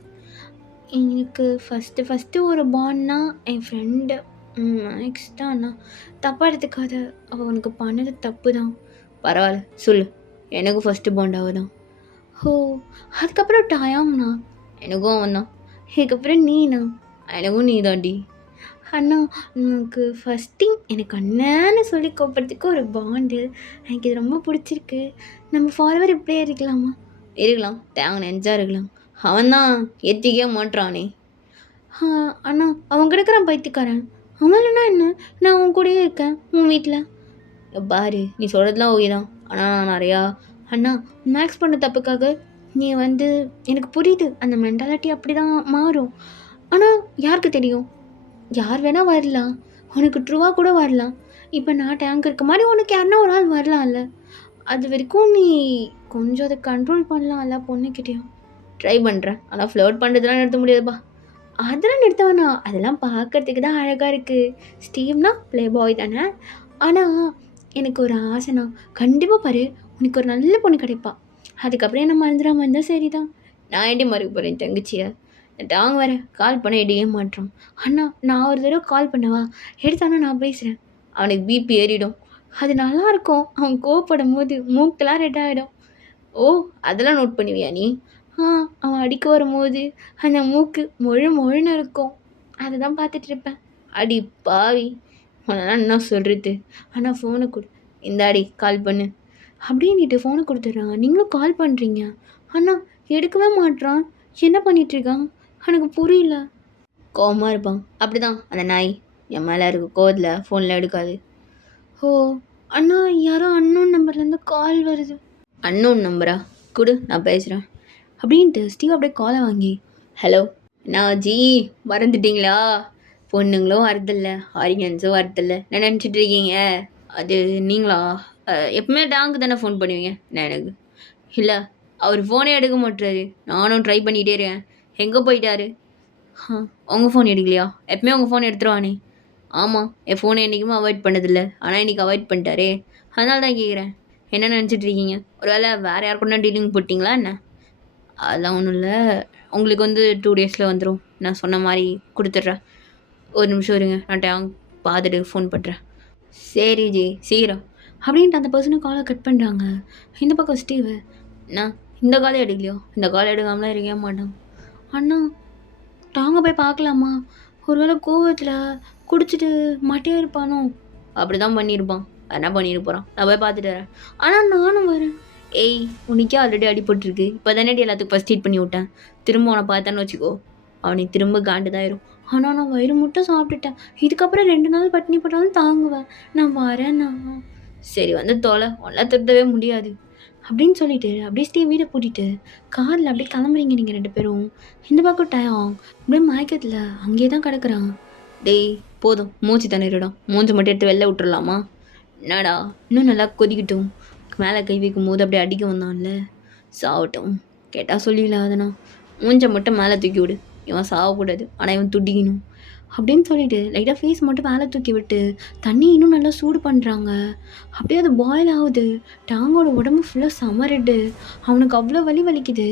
எனக்கு ஃபஸ்ட்டு ஒரு பாண்ட்னா என் ஃப்ரெண்டு மேக்ஸ் தான். அண்ணா தப்பாக எடுத்துக்காத, அவள் உனக்கு பண்ணது தப்பு தான். பரவாயில்ல சொல்லு, எனக்கும் ஃபஸ்ட்டு பாண்ட் அவள் தான். ஓ, அதுக்கப்புறம் டயாம்ண்ணா, எனக்கும் அவன் தான். இதுக்கப்புறம் நீண்ணா, எனக்கும் நீ தாண்டி. அண்ணா எனக்கு ஃபஸ்ட் திங், எனக்கு அண்ணன்னு சொல்லி கூப்பிட்றதுக்கு ஒரு பாண்டு, எனக்கு இது ரொம்ப பிடிச்சிருக்கு. நம்ம ஃபார்வர் இப்படியே இருக்கலாமா? இருக்கலாம், தேங்க நெஞ்சா இருக்கலாம். அவன் தான் ஏற்றிக்கவே மாட்டானே. அண்ணா அவன் கிடக்குறான் பைத்தியக்காரன். அவன் இல்லைன்னா என்ன, நான் அவன் கூடயே இருக்கேன் உன் வீட்டில். பாரு, நீ சொல்கிறதுலாம் ஓகே தான், ஆனால் நான் நிறையா அண்ணா மேக்ஸ் பண்ண தப்புக்காக நீ வந்து, எனக்கு புரியுது அந்த மென்டாலிட்டி அப்படி தான் மாறும். ஆனால் யாருக்கு தெரியும், யார் வேணால் வரலாம், உனக்கு ட்ரூவாக கூட வரலாம். இப்போ நான் டேங்க் இருக்க மாதிரி உனக்கு யாருன்னா ஒரு ஆள் வரலாம்ல, அது வரைக்கும் நீ கொஞ்சம் அதை கண்ட்ரோல் பண்ணலாம்ல பொண்ணுக்கிட்டேயும். ட்ரை பண்ணுறேன், ஆனால் ஃப்ளோட் பண்ணுறதுலாம் நிறுத்த முடியாதுப்பா. அதெல்லாம் நிறுத்த வேணாம், அதெல்லாம் பார்க்கறதுக்கு தான் அழகாக இருக்குது. ஸ்டீவ்னா ப்ளே பாய் தானே. ஆனால் எனக்கு ஒரு ஆசைனா, கண்டிப்பாக பாரு உனக்கு ஒரு நல்ல பொண்ணு கிடைப்பா, அதுக்கப்புறம் என்ன மறந்துடாமல் இருந்தால் சரி தான். நான் ஏண்டி மறுக்க போகிறேன் தங்கச்சியை? டாங் வர கால் பண்ண எடுக்கவே மாட்டோம். அண்ணா நான் ஒரு தடவை கால் பண்ணவா, எடுத்தானா நான் பேசுகிறேன். அவனுக்கு பிபி ஏறிடும், அது நல்லாயிருக்கும். அவன் கோவப்படும் போது மூக்கெல்லாம் ரெட் ஆகிடும். ஓ, அதெல்லாம் நோட் பண்ணுவியா நீ? அவன் அடிக்க வரும்போது அந்த மூக்கு மொழுன்னு இருக்கும், அதை தான் பார்த்துட்டு இருப்பேன். அடி பாவி, உன்னெல்லாம் என்ன சொல்கிறது? ஆனால் ஃபோனை கொடு, இந்தாடி கால் பண்ணு அப்படின்ட்டு ஃபோனை கொடுத்துட்றாங்க. நீங்களும் கால் பண்ணுறீங்க, அண்ணா எடுக்கவே மாட்றான், என்ன பண்ணிகிட்ருக்கான்? எனக்கு புரியல. கோவமா இருப்பான். அப்படிதான் அந்த நாய். என் மேல இருக்க கோவத்துல ஃபோன்லாம் எடுக்காது. ஓ! அண்ணா யாரோ அன்னோன் நம்பர்லேருந்து கால் வருது. அன்னோன் நம்பரா? குடு நான் பேசுறேன். அப்படின்ட்டு ஸ்டீவ் அப்படியே காலை வாங்கி, ஹலோ நான் ஜி மறந்துட்டீங்களா? பொண்ணுங்களும் வரதில்ல, ஆரியன்ஸும் வரதில்ல. என்ன நினச்சிட்டு இருக்கீங்க? அது நீங்களா? எப்பவுமே டாங்கு தானே ஃபோன் பண்ணுவீங்க. என்ன எனக்கு இல்லை, அவர் ஃபோனே எடுக்க மாட்றாரு. நானும் ட்ரை பண்ணிகிட்டே இருக்கேன். எங்கே போயிட்டாரு? உங்கள் ஃபோன் எடுக்கலையா? எப்பவுமே உங்கள் ஃபோன் எடுத்துருவானே. ஆமாம், என் ஃபோனை என்றைக்குமே அவாய்ட் பண்ணதில்லை. ஆனால் இன்றைக்கி அவாய்ட் பண்ணிட்டாரே. அதனால தான் கேட்குறேன். என்ன நினச்சிட்டு இருக்கீங்க? ஒரு வேளை வேறு யாருக்குன்னா டீலிங் போட்டிங்களா என்ன? அதெல்லாம் ஒன்றும் இல்லை. உங்களுக்கு வந்து 2 டேஸில் வந்துடும். நான் சொன்ன மாதிரி கொடுத்துட்றேன். ஒரு நிமிஷம் இருங்க, நான் டேங்க் பார்த்துட்டு ஃபோன் பண்ணுறேன். சரி ஜி சீக்கிரம் அப்படின்ட்டு அந்த பர்சனை காலை கட் பண்ணுறாங்க. இந்த பக்கம் ஸ்டீவ், நான் இந்த காலை எடுக்கலையோ? இந்த காலை எடுக்காமலாம் இருக்கவே மாட்டான். அண்ணா டாங்க போய் பார்க்கலாமா? ஒருவேளை கோவத்தில் குடிச்சிட்டு மட்டையாக இருப்பானோ? அப்படி தான் பண்ணியிருப்பான். என்ன பண்ணிட்டு போகிறான்? நான் போய் பார்த்துட்டு வரேன். ஆனால் நானும் வரேன். ஏய், உனக்கே ஆல்ரெடி அடிபட்டுருக்கு. இப்போ தானே எல்லாத்துக்கும் ஃபஸ்ட் எய்ட் பண்ணி விட்டேன். திரும்ப அவனை பார்த்தான்னு வச்சுக்கோ, அவனுக்கு திரும்ப காண்டு தான் ஆயிரும். ஆனால் நான் வயிறு மட்டும் சாப்பிட்டுட்டேன். இதுக்கப்புறம் 2 நாள் பட்டினி போட்டாலும் தாங்குவேன். நான் வரேண்ணா. சரி வந்து தோலை, ஒன்றா திருத்தவே முடியாது அப்படின்னு சொல்லிட்டு அப்படியே ஸ்டே வீடை பூட்டிட்டு காரில் அப்படியே கிளம்புறீங்க நீங்கள் 2 பேரும். இந்த பக்கம் டயம் அப்படியே மயக்கத்தில் அங்கேயே தான் கிடக்குறான். டேய் போதும், மூச்சு திணறிடும். மூஞ்சி மட்டும் எடுத்து வெளில விட்டுறலாமா? என்னடா இன்னும் நல்லா கொதிக்கட்டும். மேலே கை வைக்கும் போது அப்படியே அடிக்க வந்தான்ல, சாவட்டும். கேட்டால் சொல்லிடலாதண்ணா. மூஞ்சை மட்டும் மேலே தூக்கி விடு. இவன் சாகக்கூடாது, ஆனால் இவன் துடிக்கணும் அப்படின்னு சொல்லிட்டு லைட்டாக ஃபேஸ் மட்டும் மேலே தூக்கி விட்டு தண்ணி இன்னும் நல்லா சூடு பண்ணுறாங்க. அப்படியே அது பாயில் ஆகுது. டாங்கோட உடம்பு ஃபுல்லாக செம ரெட்டு. அவனுக்கு அவ்வளோ வலி வலிக்குது.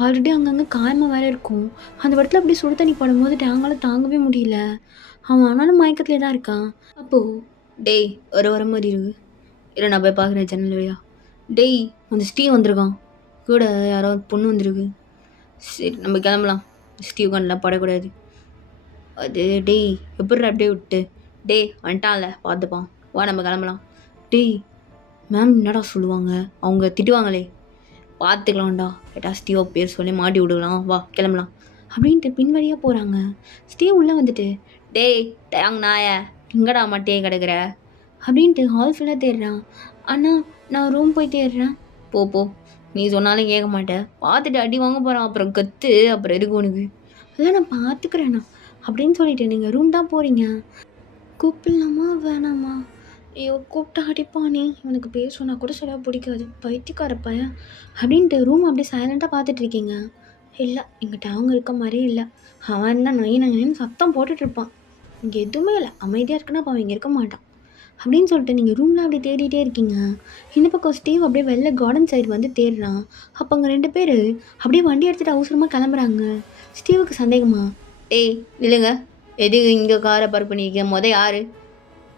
ஆல்ரெடி அங்கங்கே காயமாக வேற இருக்கும். அந்த இடத்துல அப்படியே சுடு தண்ணி படும்போது டாங்கால் தாங்கவே முடியல. அவன் ஆனாலும் மயக்கத்துலேயே தான் இருக்கான். அப்போது டேய் வர மாதிரி இருக்கு. இல்லை நான் போய் பார்க்குறேன் ஜன்னல் வழியா. டேய் அந்த ஸ்டீவ் வந்திருக்கான். கூட யாரோ பொண்ணு வந்திருக்கு. சரி நம்ம கிளம்பலாம். ஸ்டீவ் கண்ணெலாம் படக்கூடாது. அது டேய் எப்படி அப்படியே விட்டு? டேய் வந்துட்டான்ல பார்த்துப்பான். வா நம்ம கிளம்பலாம். டேய் மேம் என்னடா சொல்லுவாங்க? அவங்க திட்டுவாங்களே. பார்த்துக்கலாம்டா. கேட்டா ஸ்டீவ் பேர் சொல்லி மாட்டி விடுக்கலாம். வா கிளம்பலாம் அப்படின்ட்டு பின்வழியாக போகிறாங்க. ஸ்டீவ் உள்ளே வந்துட்டு, டேய் டேங் நாய எங்கடா மட்டையே கிடக்குற அப்படின்ட்டு ஹால் ஃபுல்லாக தேடுறான். அண்ணா நான் ரூம் போய் தேடுறேன். போ போ, நீ சொன்னாலும் கேட்க மாட்டேன். பார்த்துட்டு அடி வாங்க போகிறான். அப்புறம் கத்து, அப்புறம் எதுக்கு உனக்கு? அதெல்லாம் நான் பார்த்துக்கிறேண்ணா அப்படின்னு சொல்லிட்டு நீங்கள் ரூம் தான் போகிறீங்க. கூப்பிடலாமா வேணாமா? ஐயோ கூப்பிட்டா அடிப்பானே. இவனுக்கு பேர் சொன்னால் கூட சொல்ல பிடிக்காது. பைத்தியக்கார பையன் அப்படின்ட்டு ரூம் அப்படியே சைலண்ட்டாக பார்த்துட்டு இருக்கீங்க. இல்லை எங்கிட்ட அவங்க இருக்க மாதிரியே இல்லை. அவன் தான் நொயின்னு சத்தம் போட்டுட்ருப்பான். இங்கே எதுவுமே இல்லை, அமைதியாக இருக்குன்னா அப்போ அவன் இங்கே இருக்க மாட்டான் அப்படின்னு சொல்லிட்டு நீங்கள் ரூமில் அப்படியே தேடிட்டே இருக்கீங்க. இந்த பக்கம் ஸ்டீவ் அப்படியே வெளில கார்டன் சைடு வந்து தேடுறான். அப்போ அங்கே 2 பேர் அப்படியே வண்டி எடுத்துகிட்டு அவசரமாக கிளம்புறாங்க. ஸ்டீவுக்கு சந்தேகமா, டேய் இல்லைங்க, எது இங்கே காரை பார்க் பண்ணியிருக்கேன்? யார்?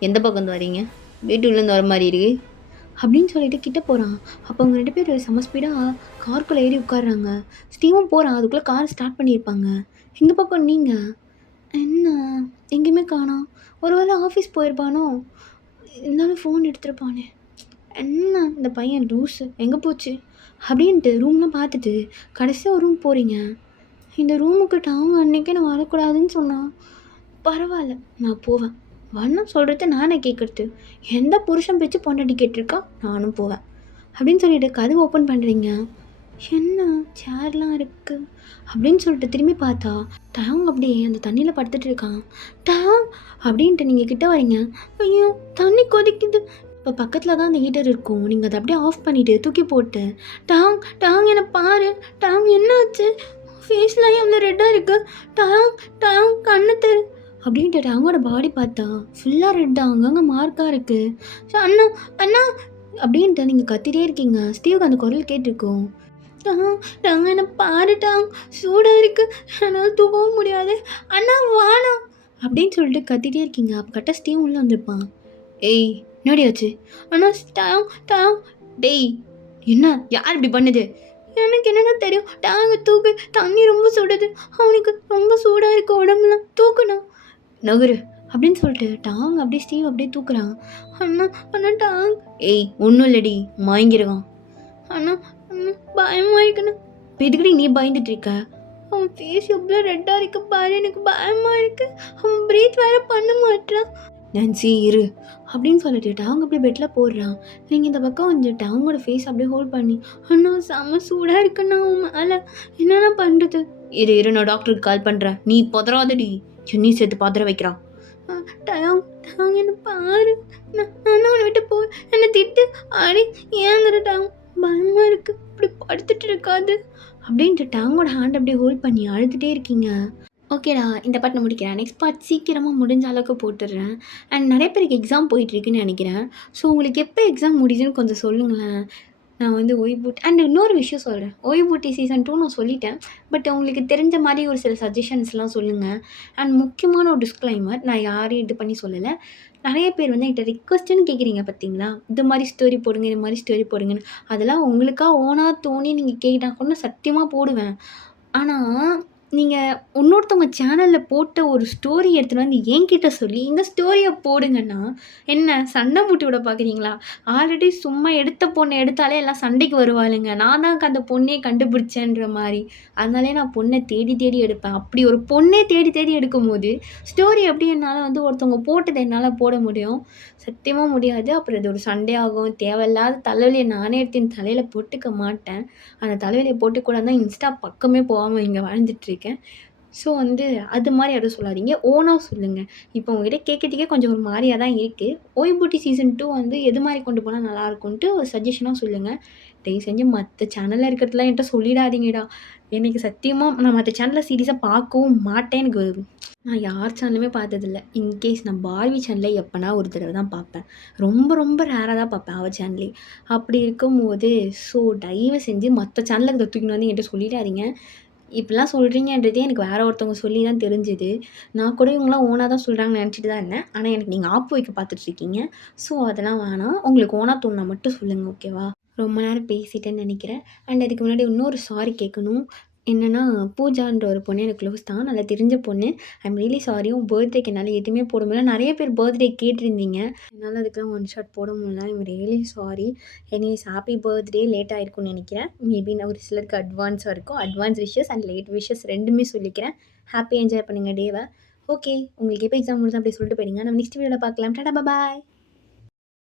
எந்த பக்கம் வந்து வரீங்க? வீட்டுக்குள்ளேருந்து வர மாதிரி இருக்கு அப்படின்னு சொல்லிட்டு கிட்ட போகிறான். அப்போ அவங்க 2 பேர் செம ஸ்பீடாக காருக்குள்ளே ஏறி உட்காடுறாங்க. ஸ்டீவும் போகிறான். அதுக்குள்ளே கார் ஸ்டார்ட் பண்ணியிருப்பாங்க. இந்த பக்கம் நீங்கள் என்ன எங்கேயுமே காணோம். ஒரு வேளை ஆஃபீஸ் போயிருப்பானோ? இருந்தாலும் ஃபோன் எடுத்துருப்பானே. என்ன இந்த பையன் லூஸு, எங்கே போச்சு அப்படின்ட்டு ரூம்லாம் பார்த்துட்டு கடைசியாக ஒரு ரூம் போகிறீங்க. இந்த ரூமுக்கிட்ட அவங்க அன்றைக்கே நான் வரக்கூடாதுன்னு சொன்னான். பரவாயில்ல நான் போவேன். வண்ணம் சொல்கிறது நானே கேட்குறது. எந்த புருஷன் பேச்சு பொண்டாட்டி கேட்டிருக்கா, நானும் போவேன் அப்படின்னு சொல்லிட்டு கதவு ஓப்பன் பண்ணுறீங்க. என்ன சேர்லாம் இருக்குது அப்படின்னு சொல்லிட்டு திரும்பி பார்த்தா டேங் அப்படியே அந்த தண்ணியில் படுத்துட்டு இருக்கான். டேங் அப்படின்ட்டு நீங்கள் கிட்ட வரீங்க. ஐயோ தண்ணி கொதிக்குது. இப்போ பக்கத்தில் தான் அந்த ஹீட்டர் இருக்கும். நீங்கள் அதை அப்படியே ஆஃப் பண்ணிவிட்டு தூக்கி போட்டு, டாங் டாங் என்னை பாரு, டாங் என்னாச்சு? ஃபேஸ்லாம் எவ்வளோ ரெட்டாக இருக்குது. டாங் டாங் கண்ணு தெரு அப்படின்ட்டு டாங்கோட பாடி பார்த்தா ஃபுல்லாக ரெட்டாக அங்கங்கே மார்க்காக இருக்குது. அண்ணா அண்ணா அப்படின்ட்டு நீங்கள் கத்திட்டே இருக்கீங்க. ஸ்டீவுக்கு அந்த குரல் கேட்டிருக்கோம். டாங் டாங் என்னை பாரு டாங், சூடாக இருக்குது, என்னால் தூக்கவும் முடியாது, அண்ணா வானா அப்படின்னு சொல்லிட்டு கத்திட்டே இருக்கீங்க. அப்போ கரெக்டாக ஸ்டீவ் உள்ளே வந்திருப்பான். ஏய் என்னடியாச்சு? அண்ணா டாங் டாங். டேய் என்ன, யார் இப்படி பண்ணுது? எனக்கு என்னென்ன தெரியும். டேங்கு தூக்கு, தண்ணி ரொம்ப சுடுது, அவனுக்கு ரொம்ப சூடாக இருக்கு உடம்புலாம், தூக்குண்ணா நகரு அப்படின்னு சொல்லிட்டு டாங் அப்படியே ஸ்டீவ் அப்படியே தூக்குறான். அண்ணா அண்ணா டாங். ஏய் ஒன்றும் இல்லடி, மயங்கிருவான். அண்ணா அண்ணா பயமாக இருக்குண்ணா. இப்போ எதுக்கடி நீ பயந்துட்டு இருக்க? அவன் ஃபேஸ் எவ்வளோ ரெட்டாக இருக்கு பாரு, எனக்கு பயமாக இருக்கு. அவன் ப்ரீத் வேற பண்ண மாட்றான். நான்சி இரு அப்படின்னு சொல்லிட்டு டவுங்க அப்படியே பெட்டில் போடுறான். நீங்கள் இந்த பக்கம் வந்துட்டு அவங்களோட ஃபேஸ் அப்படியே ஹோல்ட் பண்ணி, அண்ணா செம்ம சூடாக இருக்குண்ணா அவன் மேலே, என்னென்ன பண்ணுறது? இரு இரு நான் டாக்டருக்கு கால் பண்ணுறேன், நீ பதறாதடி, சென்னி சேர்த்து பதற வைக்கிறான். டயாங் டயாங் என்ன பாரு, நான் உன்னை விட்டு போ, என்னை திட்டு, அடி ஏந்துட்டாங்க, பயமாக இருக்குது, இப்படி படுத்துட்டு இருக்காது அப்படின்ட்டு டயாங்கோட ஹேண்ட் அப்படியே ஹோல்ட் பண்ணி அழுதுகிட்டே இருக்கீங்க. ஓகேடா, இந்த பார்ட் நான் முடிக்கிறேன். நெக்ஸ்ட் பார்ட் சீக்கிரமாக முடிஞ்ச அளவுக்கு போட்டுடுறேன். அண்ட் நிறைய பேருக்கு எக்ஸாம் போயிட்டுருக்குன்னு நினைக்கிறேன். ஸோ உங்களுக்கு எப்போ எக்ஸாம் முடியுதுன்னு கொஞ்சம் சொல்லுங்களேன். நான் வந்து ஓய்வூட்டி அண்ட் இன்னொரு விஷயம் சொல்கிறேன். ஓய்வூட்டி சீசன் 2 நான் சொல்லிட்டேன். பட் உங்களுக்கு தெரிஞ்ச மாதிரி ஒரு சில சஜஷன்ஸ்லாம் சொல்லுங்கள். அண்ட் முக்கியமான ஒரு டிஸ்க்ளைமர், நான் யாரையும் இது பண்ணி சொல்லலை. நிறைய பேர் வந்து என்கிட்ட ரிக்வெஸ்ட்டுன்னு கேட்குறீங்க பார்த்தீங்களா? இது மாதிரி ஸ்டோரி போடுங்க, இது மாதிரி ஸ்டோரி போடுங்கன்னு. அதெல்லாம் உங்களுக்கா ஓனா தோணி நீங்கள் கேட்டா கூட சத்தியமாக போடுவேன். ஆனால் நீங்கள் இன்னொருத்தவங்க சேனலில் போட்ட ஒரு ஸ்டோரி எடுத்துகிட்டு வந்து என்கிட்ட சொல்லி இந்த ஸ்டோரியை போடுங்கன்னா என்ன சண்டை மூட்டி விட பார்க்குறீங்களா? ஆல்ரெடி சும்மா எடுத்த பொண்ணை எடுத்தாலே எல்லாம் சண்டைக்கு வருவாளுங்க. நான் தான் அந்த பொண்ணே கண்டுபிடிச்சேன்ற மாதிரி. அதனாலே நான் பொண்ணை தேடி தேடி எடுப்பேன். அப்படி ஒரு பொண்ணே தேடி தேடி எடுக்கும்போது ஸ்டோரி எப்படி என்னால் வந்து ஒருத்தவங்க போட்டதை என்னால் போட முடியும்? சத்தியமாக முடியாது. அப்புறம் இது ஒரு சண்டே ஆகும். தேவையில்லாத தலைவலியை நானே எடுத்து என் தலையில் போட்டுக்க மாட்டேன். அந்த தலைவலியை போட்டுக்கூட தான் இன்ஸ்டா பக்கமே போகாமல் இங்கே வாழ்ந்துட்டுருக்கேன். ஸோ வந்து அது மாதிரி யாரும் சொல்லாதீங்க. ஓனாக சொல்லுங்கள். இப்போ உங்ககிட்ட கேட்கறதுக்கே கொஞ்சம் ஒரு மாதிரியா தான் இருக்குது. ஓய்வூட்டி சீசன் 2 வந்து எது மாதிரி கொண்டு போனால் நல்லாயிருக்குன்ட்டு ஒரு சஜஷனாக சொல்லுங்கள். தயவு செஞ்சு மற்ற சேனலில் இருக்கிறதுலாம் என்கிட்ட சொல்லிடாதீங்கடா. எனக்கு சத்தியமாக நான் மற்ற சேனலில் சீரியஸாக பார்க்கவும் மாட்டேன். நான் யார் சேனலுமே பார்த்ததில்ல. இன்கேஸ் நான் பார்வி சேனலை எப்போனா ஒரு தடவை தான் பார்ப்பேன். ரொம்ப ரொம்ப ரேராக தான் பார்ப்பேன் அவள் சேனலே. அப்படி இருக்கும்போது ஸோ தயவு செஞ்சு மற்ற சேனலுக்கு இதை தூக்கின்னு வந்து என்கிட்ட சொல்லிடாதீங்க. இப்படிலாம் சொல்கிறீங்கன்றதே எனக்கு வேறு ஒருத்தவங்க சொல்லி தான் தெரிஞ்சுது. நான் கூட இவங்களாம் ஓனாக தான் சொல்கிறாங்கன்னு நினச்சிட்டு தான் இருந்தேன். ஆனால் எனக்கு நீங்கள் ஆப்பு வைக்க பார்த்துட்ருக்கீங்க. ஸோ அதெல்லாம் வேணாம். உங்களுக்கு ஓனாக தோணுனா மட்டும் சொல்லுங்கள், ஓகேவா? ரொம்ப நேரம் பேசிட்டேன்னு நினைக்கிறேன். அண்ட் அதுக்கு முன்னாடி இன்னொரு சாரி கேட்கணும். என்னென்னா பூஜான்ற ஒரு பொண்ணு எனக்கு க்ளோஸ் தான், நல்லா தெரிஞ்ச பொண்ணு. I'm really sorry. உன் பர்த்டேக்கு என்னால் எதுவுமே போட முடியல. நிறைய பேர் பர்த்டே கேட்டிருந்தீங்க. என்னால் அதுக்கெலாம் ஒன் ஷாட் போட முடியல. I'm really sorry. Anyways happy birthday. Late ஆகிருக்கும்னு நினைக்கிறேன். மேபி நான் ஒரு சிலருக்கு அட்வான்ஸாக இருக்கும். Advance wishes and late wishes ரெண்டுமே சொல்லிக்கிறேன். ஹாப்பி என்ஜாய் பண்ணுங்கள் டேவை. ஓகே, உங்களுக்கு எப்போ எக்ஸாம் முடிஞ்சு அப்படி சொல்லிட்டு போயிடுங்க. நம்ம நெக்ஸ்ட் வீடியோவில் பார்க்கலாம். டாடா பாய்.